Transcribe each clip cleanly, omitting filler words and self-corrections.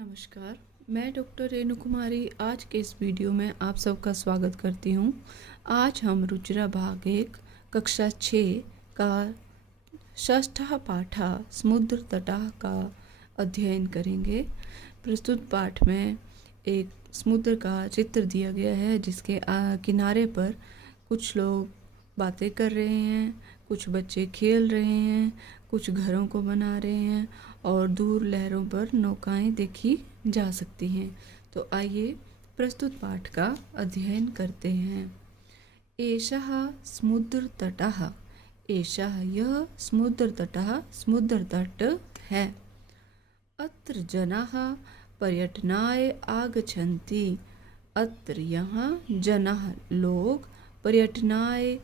नमस्कार, मैं डॉक्टर रेणु कुमारी आज के इस वीडियो में आप सबका स्वागत करती हूँ। आज हम रुचिरा भाग 1 कक्षा 6 का षष्ठः पाठः समुद्र तटः का अध्ययन करेंगे। प्रस्तुत पाठ में एक समुद्र का चित्र दिया गया है जिसके किनारे पर कुछ लोग बातें कर रहे हैं, कुछ बच्चे खेल रहे हैं, कुछ घरों को बना रहे हैं और दूर लहरों पर नौकाएं देखी जा सकती हैं। तो आइए प्रस्तुत पाठ का अध्ययन करते हैं। एषः समुद्र तटः, एषः यह समुद्र तटः समुद्र तट है। अत्र जनाः पर्यटनाय आगच्छन्ति, अत्र यहाँ जनाः लोग पर्यटनाय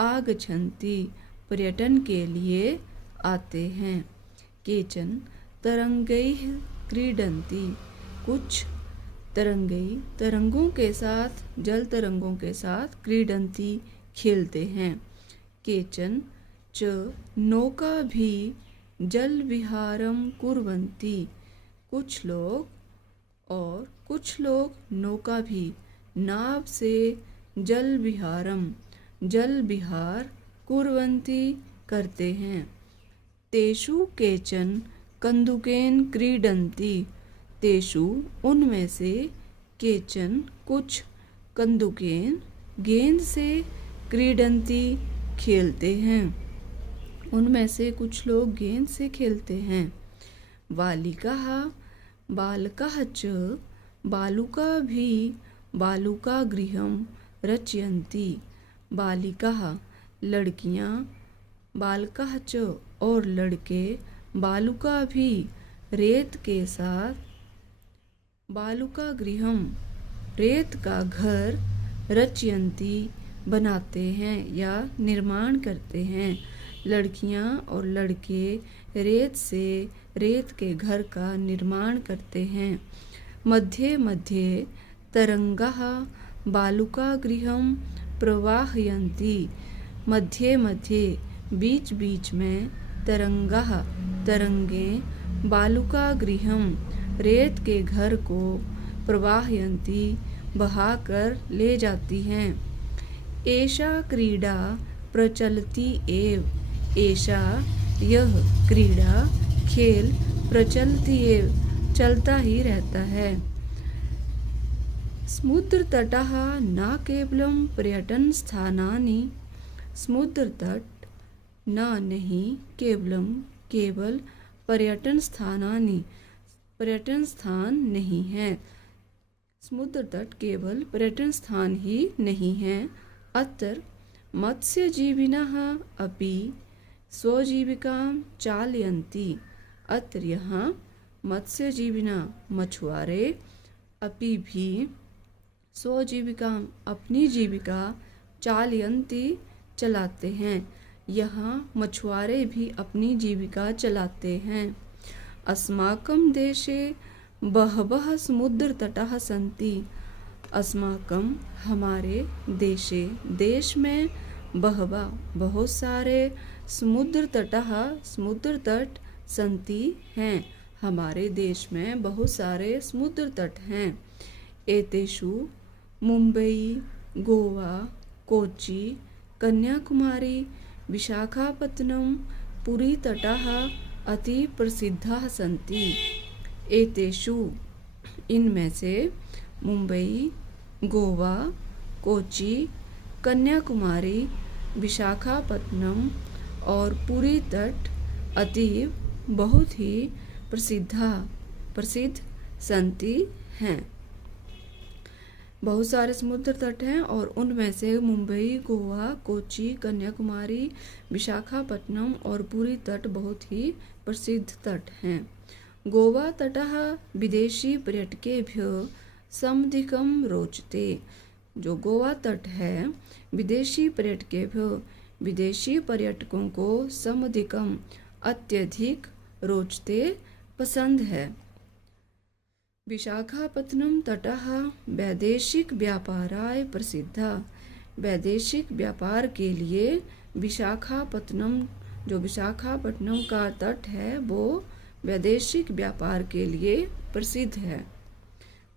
आगच्छन्ति पर्यटन के लिए आते हैं। केचन तरंगैः क्रीडन्ति, कुछ तरंगैः तरंगों के साथ जल तरंगों के साथ क्रीडन्ति खेलते हैं। केचन च नौका भी जल विहारं कुर्वन्ति, कुछ लोग नौका भी नाव से जल विहार कुर्वन्ति करते हैं। तेषु केचन कन्दुकेन क्रीडन्ति, तेषु उनमें से केचन कुछ कन्दुकेन गेंद से क्रीडन्ति खेलते हैं, उनमें से कुछ लोग गेंद से खेलते हैं। बालिकाः बालकाः च बालुका भी बालुकागृहं रचयन्ति, बालिकाः लड़कियां, बालकाः च और लड़के बालुका भी रेत के साथ बालुकागृहं रेत का घर रचयन्ति बनाते हैं या निर्माण करते हैं। लड़कियां और लड़के रेत के घर का निर्माण करते हैं। मध्ये मध्ये तरंगाः बालुकागृहं प्रवाहयन्ति, मध्ये मध्ये बीच बीच में तरंगे बालुकागृहं रेत के घर को प्रवाहयन्ति बहाकर ले जाती हैं। एषा क्रीडा प्रचलति एव, एषा यह क्रीड़ा खेल प्रचलति एव चलता ही रहता है। समुद्र तटः न केवलं पर्यटन स्थानानि, समुद्र तट न नहीं केवल पर्यटन स्थानानि पर्यटन स्थान नहीं है। समुद्र तट केवल पर्यटन स्थान ही नहीं है। अत्र मत्स्यजीविनः अपि स्वजीविकां चालयन्ति, अत्र यहाँ मत्स्यजीविना मछुआरे अपि भी स्वजीविकां अपनी जीविका चालयन्ति चलाते हैं, यहाँ मछुआरे भी अपनी जीविका चलाते हैं। अस्माकं देशे बहवः समुद्र तटः सन्ति, अस्माकं हमारे देश में बहवः बहुत सारे समुद्र तट सन्ति हैं, हमारे देश में बहुत सारे समुद्र तट हैं। एतेषु मुंबई, गोवा, कोच्चि, कन्याकुमारी, विशाखापत्तनम, पुरी तटाः अति प्रसिद्धाः सन्ति। एतेषु इनमें से मुंबई, गोवा, कोच्चि, कन्याकुमारी, विशाखापत्तनम और पुरी तट अतीव बहुत ही प्रसिद्ध सन्ति हैं। बहुत सारे समुद्र तट हैं और उनमें से मुंबई, गोवा, कोच्चि, कन्याकुमारी, विशाखापत्तनम और पुरी तट बहुत ही प्रसिद्ध तट हैं। गोवा तटः विदेशी पर्यटकेभ्यः समधिकं रोचते, जो गोवा तट है विदेशी पर्यटकों को समधिकं अत्यधिक रोचते पसंद है। विशाखापत्तनम तटः वैदेशिक व्यापाराय प्रसिद्धा, वैदेशिक व्यापार के लिए विशाखापत्तनम जो विशाखापट्टनम का तट है वो वैदेशिक व्यापार के लिए प्रसिद्ध है।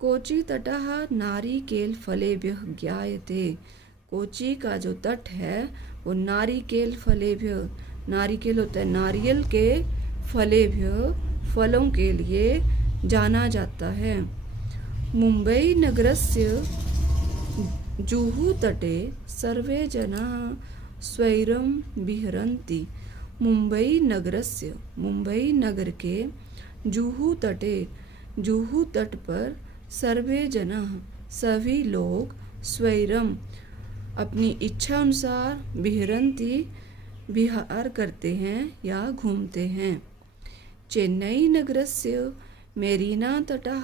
कोची तटः नारिकेलफलेभ्यः ज्ञायते। कोची का जो तट है वो नारिकेलफलेभ्यः, नारिकेल होता है नारियल के, फलेभ्यः फलों के लिए जाना जाता है। मुंबई नगरस्य जुहू तटे सर्वे जनाः स्वैरं विहरन्ति। मुंबई नगरस्य, मुंबई नगर के, जुहू तटे, जुहू तट पर, सर्वे जनाः सभी लोग, स्वैरम अपनी इच्छा अनुसार, विहरन्ति विहार करते हैं या घूमते हैं। चेन्नई नगरस्य मेरीना तटः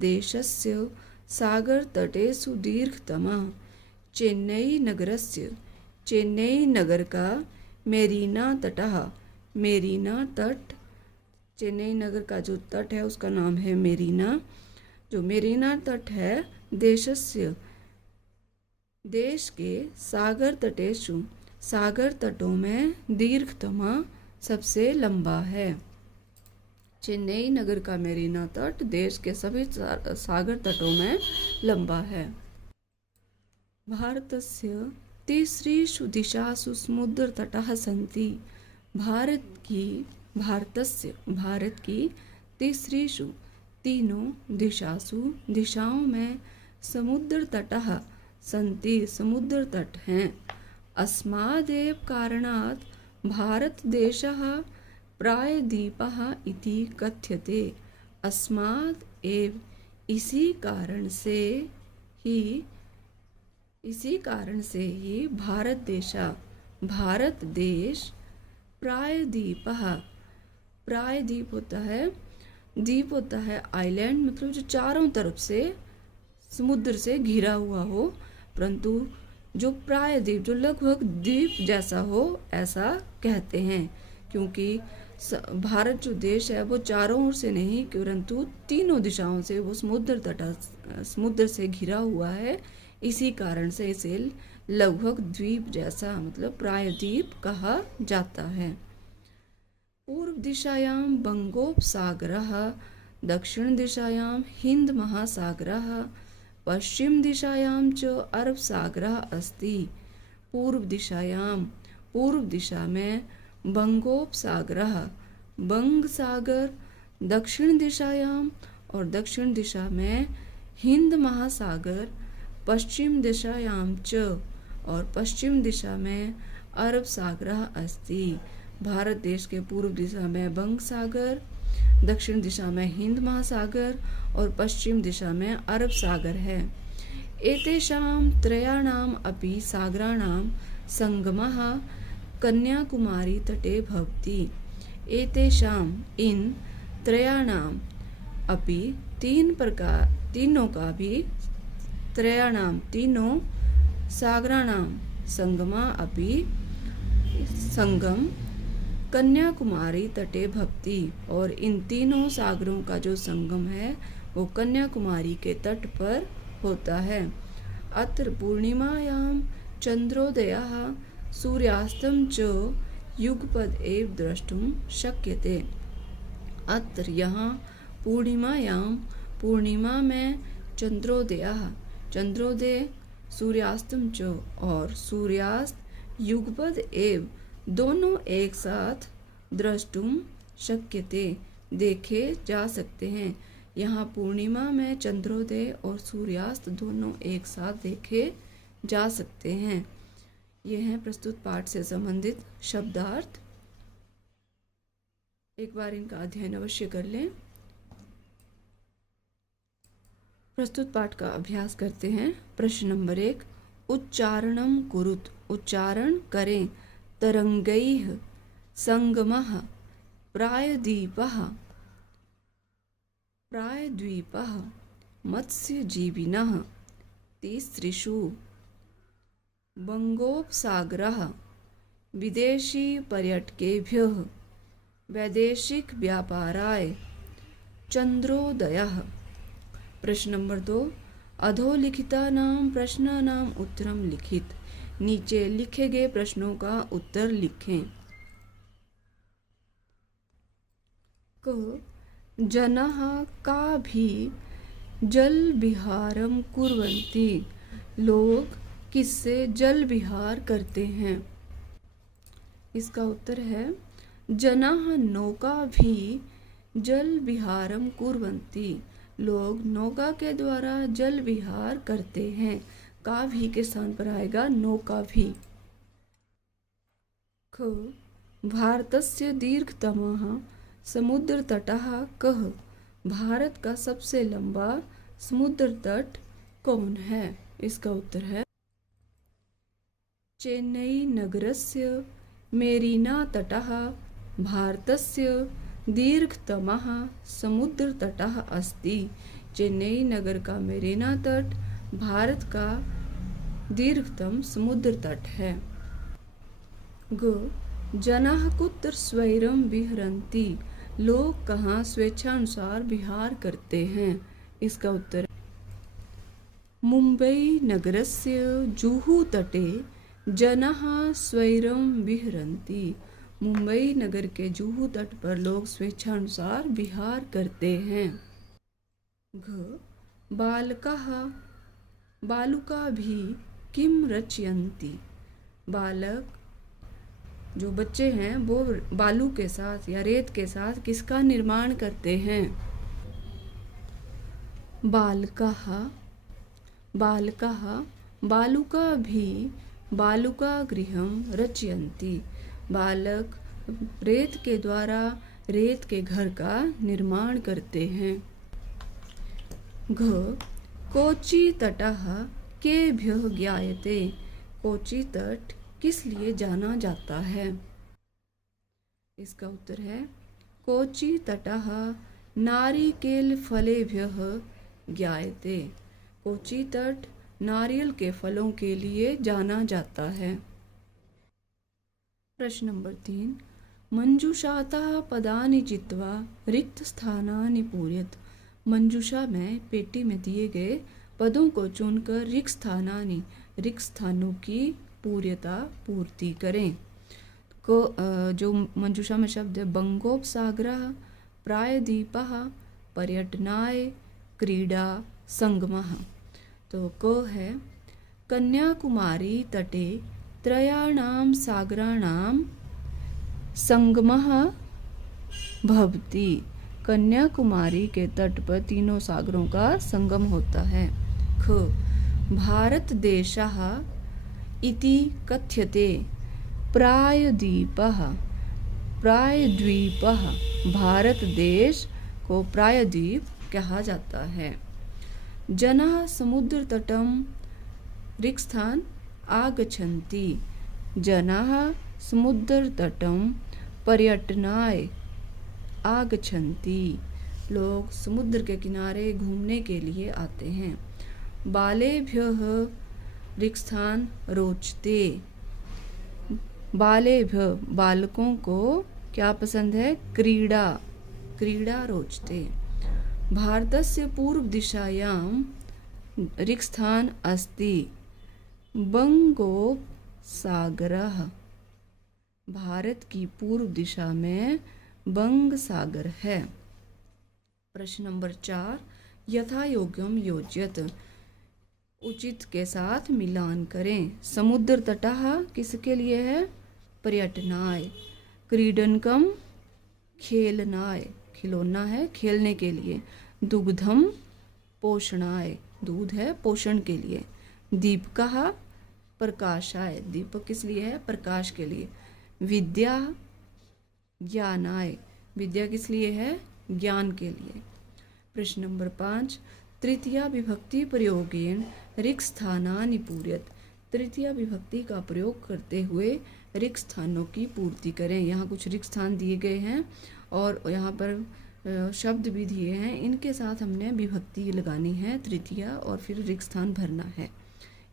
देशस्य सागरतटेषु दीर्घतमः। चेन्नई नगरस्य, चेन्नई नगर का, मेरीना तटः, मेरीना तट, चेन्नई नगर का जो तट है उसका नाम है मेरीना। जो मेरीना तट है देशस्य, देश के, सागर तटेषु, सागर तटों में, दीर्घतमा सबसे लंबा है। चेन्नई नगर का मेरीना तट देश के सभी सागर तटों में लंबा है। भारतस्य तिसृषु दिशासु समुद्रतटाः सन्ति। भारतस्य, भारत की, तिसृषु तीनों, दिशासु दिशाओं में, समुद्र तटः सन्ति समुद्र तट हैं। अस्मादेव कारणात् भारत देशः प्रायद्वीपः इति कथ्यते। अस्माद् एव इसी कारण से ही भारत देश, प्रायद्वीपः, प्रायद्वीप होता है, द्वीप होता है आइलैंड, मतलब जो चारों तरफ से समुद्र से घिरा हुआ हो, परंतु जो प्रायद्वीप जो लगभग द्वीप जैसा हो ऐसा कहते हैं, क्योंकि भारत जो देश है वो चारों ओर से नहीं परंतु तीनों दिशाओं से वो समुद्र से घिरा हुआ है। इसी कारण से इसे लगभग द्वीप जैसा मतलब प्रायद्वीप कहा जाता है। पूर्व दिशायां बंगोपसागरः, दक्षिण दिशायां हिंद महासागरः, पश्चिम दिशायां च अरब सागरः अस्ति। पूर्व दिशायां, पूर्व दिशा में, बंगोपसागरः बंग सागर, दक्षिण दिशायां और दक्षिण दिशा में हिंद महासागर, पश्चिम दिशायां च और पश्चिम दिशा में अरब सागरः अस्ति। भारत देश के पूर्व दिशा में बंग सागर, दक्षिण दिशा में हिंद महासागर और पश्चिम दिशा में अरब सागर है। एतेषां त्रयाणाम् अपि सागराणां संगमः कन्याकुमारी तटे भवति। एतेषां इन त्रयाणाम अपि तीनों का भी, त्रयाणाम तीनों, सागराणाम संगमा अपि संगम, कन्याकुमारी तटे भवति और इन तीनों सागरों का जो संगम है वो कन्याकुमारी के तट पर होता है। अत्र पूर्णिमायां चंद्रोदयः सूर्यास्तं च युगपद एव द्रष्टुं शक्यते। अत्र यहाँ पूर्णिमायां, पूर्णिमा में, चंद्रोदयः चंद्रोदय, सूर्यास्तम च और सूर्यास्त, युगपद एव दोनों एक साथ, द्रष्टुम शक्यते देखे जा सकते हैं। यहाँ पूर्णिमा में चंद्रोदय और सूर्यास्त दोनों एक साथ देखे जा सकते हैं। ये हैं प्रस्तुत पाठ से संबंधित शब्दार्थ। एक बार इनका अध्ययन अवश्य कर लें। प्रस्तुत पाठ का अभ्यास करते हैं। प्रश्न नंबर 1, उच्चारणम कुरुत, उच्चारण करें। तरंगैः संगमः, प्रायद्वीपः, प्रायद्वीपः, मत्स्यजीविनः, तिसृषु, बंगोपसागरः, विदेशी पर्यटकेभ्यः, वैदेशिक व्यापाराय, चंद्रोदयः। प्रश्न नंबर 2, अधोलिखितानां प्रश्नानां उत्तरं लिखित। नीचे लिखे गए प्रश्नों का उत्तर लिखें। क जनाः काभि जल विहारम कुर्वन्ति। लोग किससे जल विहार करते हैं? इसका उत्तर है जनाः नौकाभि जल विहारम कुर्वन्ति। लोग नौका के द्वारा जल विहार करते हैं। काभि के स्थान पर आएगा नौकाभि। ख भारतस्य दीर्घतमः समुद्रतटः कः? भारत का सबसे लंबा समुद्र तट कौन है? इसका उत्तर है चेन्नई नगरस्य मेरीना तटः भारतस्य दीर्घतमः समुद्रतटः अस्ति। चेन्नई नगर का मेरीना तट भारत का दीर्घतम समुद्र तट है। ग जनाः कुत्र स्वैरं विहरन्ति। लोग कहाँ स्वेच्छानुसार विहार करते हैं? इसका उत्तर मुंबई नगरस्य जुहू तटे जनाः स्वैरं विहरन्ति। मुंबई नगर के जुहू तट पर लोग स्वेच्छानुसार विहार करते हैं। घ बालकाः बालुकाभिः किं रचयन्ति। बालक जो बच्चे हैं वो बालू के साथ या रेत के साथ किसका निर्माण करते हैं? बालकाः बालकाः बालुकाभिः बालुकागृहं रचयन्ति। बालक रेत के द्वारा रेत के घर का निर्माण करते हैं। घ कोची तटः केभ्यः ज्ञायते। कोची तट किस लिए जाना जाता है? इसका उत्तर है कोची तटः नारिकेलफलेभ्यः ज्ञायते। कोची तट नारियल के फलों के लिए जाना जाता है। प्रश्न नंबर 3 मंजूषातः पदानि चित्वा रिक्त स्थानानि पूरयत। मंजूषा में पेटी में दिए गए पदों को चुनकर रिक्त स्थानों की पूर्ति करें। जो मंजूषा में शब्द है बंगोपसागरः प्रायद्वीपः पर्यटनाय क्रीडा संगमः। तो क है कन्याकुमारी तटे त्रयाणां सागराणां संगमः भवति। कन्याकुमारी के तट पर तीनों सागरों का संगम होता है। ख भारत देशः इति कथ्यते प्रायद्वीपः। भारत देश को प्रायद्वीप कहा जाता है। जनाः समुद्र तटं रिक्स्थान आगच्छन्ति। जनाः समुद्र तटं पर्यटनाय आगच्छन्ति। लोग समुद्र के किनारे घूमने के लिए आते हैं। बालेभ्यः रिक्स्थान रोचते। बालेभ्यः बालकों को क्या पसंद है? क्रीड़ा रोचते। भारतस्य पूर्व दिशायां रिक्स्थान अस्ति बंगोपसागरः। भारत की पूर्व दिशा में बंग सागर है। प्रश्न नंबर 4 यथा योग्यम योज्यत। उचित के साथ मिलान करें। समुद्र तटः किसके लिए है? पर्यटनाय। क्रीडनकम खेलनाय, खिलौना है खेलने के लिए। दुग्धम पोषणाय, दूध है पोषण के लिए। दीपकः प्रकाशाय, दीपक किस लिए है? प्रकाश के लिए। विद्या ज्ञानाय, विद्या किस लिए है? ज्ञान के लिए। प्रश्न नंबर 5 तृतीया विभक्ति प्रयोगेन रिक्त स्थानानि पूरयत। तृतीया विभक्ति का प्रयोग करते हुए रिक्त स्थानों की पूर्ति करें। यहाँ कुछ रिक्त स्थान दिए गए हैं और यहाँ पर शब्द भी दिए हैं। इनके साथ हमने विभक्ति लगानी है तृतीया और फिर रिक्त स्थान भरना है।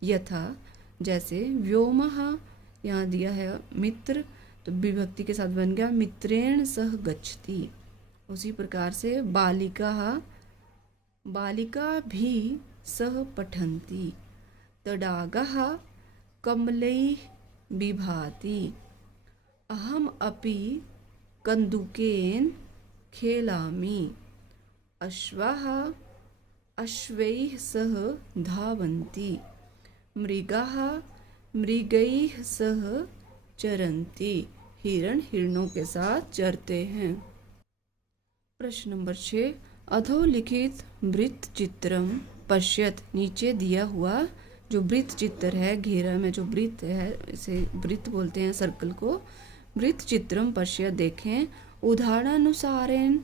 यथा जैसे व्योमः, यहाँ दिया है मित्र तो विभक्ति के साथ बन गया मित्रेण सह गच्छति। उसी प्रकार से बालिका भी सह पठन्ति। तडागः कमलैः बिभाति। अहम अपि कन्दुकेन खेलामि। अश्वाः अश्वैः सह धावन्ति, मृगाः मृगैः सह चरन्ति, हिरण हिरणों के साथ चरते हैं। प्रश्न नंबर 6, अधोलिखित वृत्त चित्रम पश्यत, नीचे दिया हुआ जो वृत्त चित्र है, घेरा में जो वृत्त है, इसे वृत्त बोलते हैं सर्कल को, वृत्त चित्रम पश्यत देखें, उदाहरणानुसारेण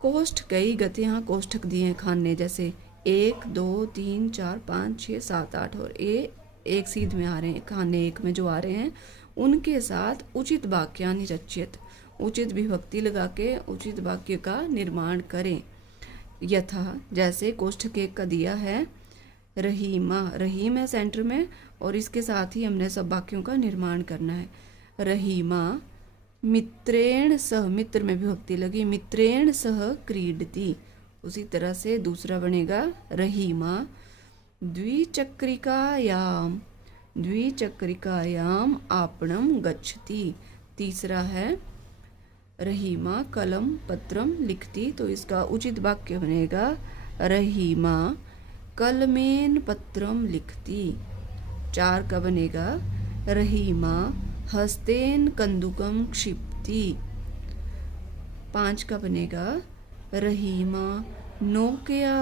कोष्ठ कई गति, यहाँ कोष्ठक दिए हैं खाने जैसे 1 2 3 4 5 6 7 8 और एक सीध में आ रहे हैं, खाने एक में जो आ रहे हैं उनके साथ उचित वाक्यानि रच्यत, उचित विभक्ति लगा के उचित वाक्य का निर्माण करें। यथा जैसे कोष्ठक 1 का दिया है रहीमा, रहीम है सेंटर में और इसके साथ ही हमने सब वाक्यों का निर्माण करना है। रहीमा मित्रेण सह, मित्र में विभक्ति लगी, मित्रेण सह क्रीडति, उसी तरह से दूसरा बनेगा रहीमा द्विचक्रिकायाम, द्विचक्रिकायाम आपणम गच्छति, तीसरा है रहीमा कलम पत्रम लिखती, तो इसका उचित वाक्य बनेगा रहीमा कलमेन पत्रम लिखती। 4 का बनेगा रहीमा हस्तेन कंदुकम क्षिप्ति। 5 का बनेगा रहीमा नौकया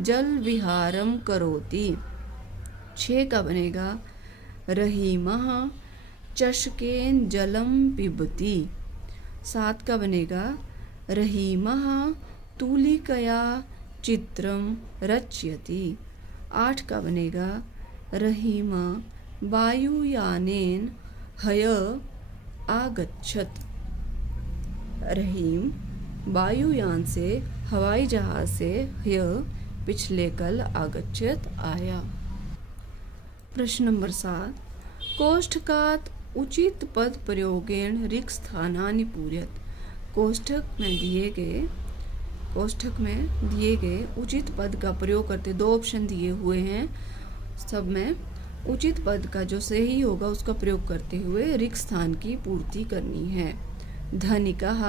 जल विहारम करोति। 6 का बनेगा रहीमा चषकेन जलम पिबति। 7 का बनेगा रहीमा तूलिकया चित्रम रच्यति। 8 का बनेगा रहीमा वायुयानेन हय आगच्छत, रहीम वायुयान से हवाई जहाज से हय पिछले कल आगच्छत आया। प्रश्न नंबर 7, कोष्ठकात उचित पद प्रयोगेण रिक्त स्थानानि पूरयत, कोष्ठक में दिए गए उचित पद का प्रयोग करते, 2 ऑप्शन दिए हुए हैं, सब में उचित पद का जो सही होगा उसका प्रयोग करते हुए रिक्त स्थान की पूर्ति करनी है। धनिकः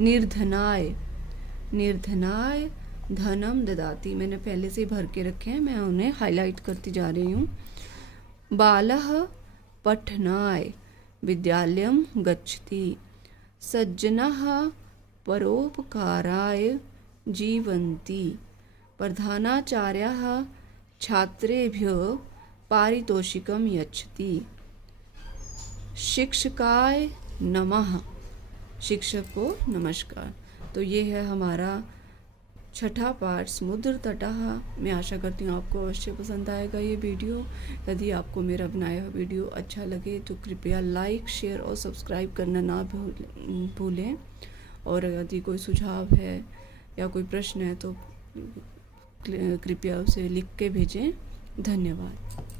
निर्धनाय, निर्धनाय धनम ददाति, मैंने पहले से भर के रखे हैं, मैं उन्हें हाईलाइट करती जा रही हूँ। बालः पठनाय विद्यालयम गच्छति, सज्जनः परोपकाराय जीवन्ति, प्रधानाचार्यः छात्रेभ्यः पारितोषिकम यच्छति, शिक्षकाय नमः, शिक्षक को नमस्कार। तो ये है हमारा 6ठा पाठ समुद्र तटः। मैं आशा करती हूँ आपको अवश्य पसंद आएगा ये वीडियो। यदि आपको मेरा बनाया हुआ वीडियो अच्छा लगे तो कृपया लाइक शेयर और सब्सक्राइब करना ना भूलें, और यदि कोई सुझाव है या कोई प्रश्न है तो कृपया उसे लिख के भेजें। धन्यवाद।